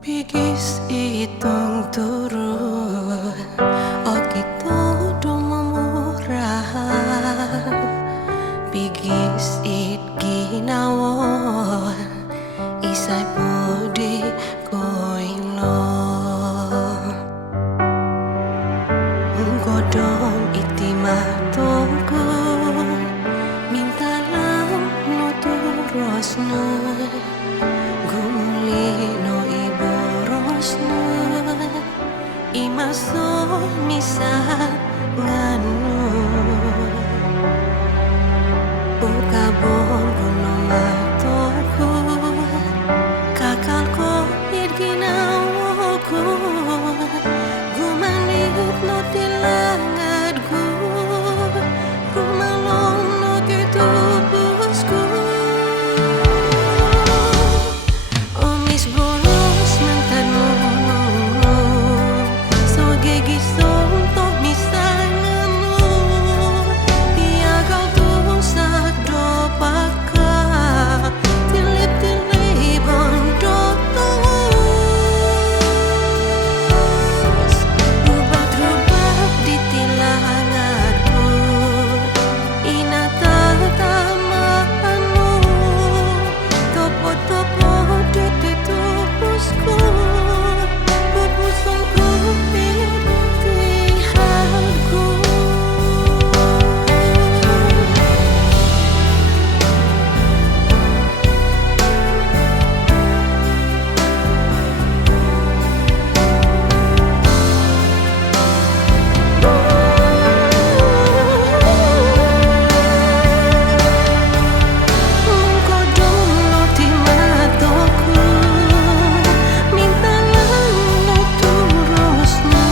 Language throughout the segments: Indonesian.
Pigis itong turun o kita do mamurahan. Pigis it ginawon isay podi koilo. Godong iti matungko minta lang no turos no gumuli no iboros no imaso misal nganu ukabon kuno matungko kakal ko irginawo ko gumanit no tilangat ko rumalong no kitubos ko o mis bolos mantanong so gigisong to misangan mo piagaw to sa dropaka tilip-tilip ang dotos rubat-rubat di tilangat ko inatatamaan mo topo-topo di titubos ko pupusong ko pinitihan ko. Mengkodong no di mataku minta lang no turos no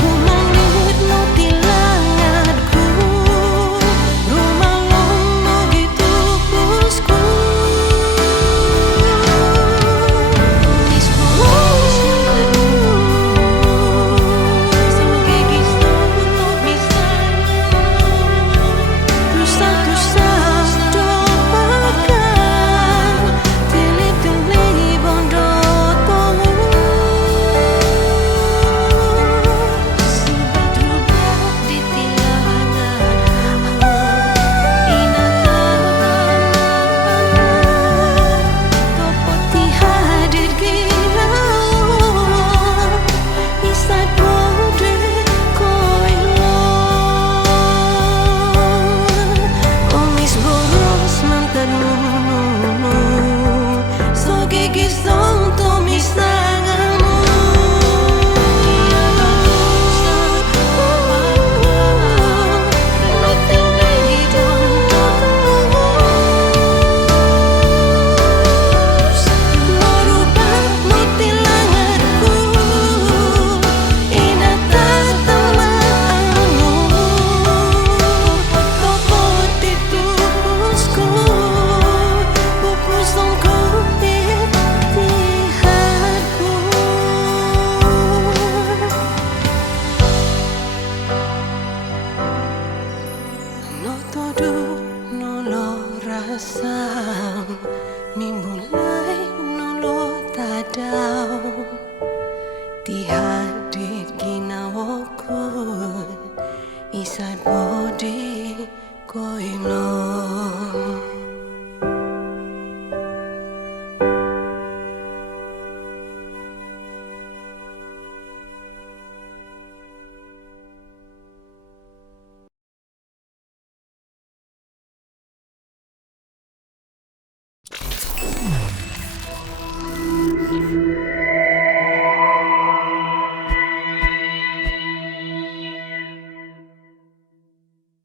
gumanit no tilangatku rumalong no gitubos ko mis bolos so gigisong to misangan tusa-tusa dopakan tilip-tilip ang dotos rubat-rubat di tilangan inatatamaan topo ti hadir ginawa isay podi koilon o mis boros mantanong so gigisong to misangan mo Marubah mo tilangatku inatatamaan mo topo titubos ko pupusong ko pinitihan ko. No todo no lo rasam mimbulay no lo tadaw di hadir ginawa ko isay podi koilon.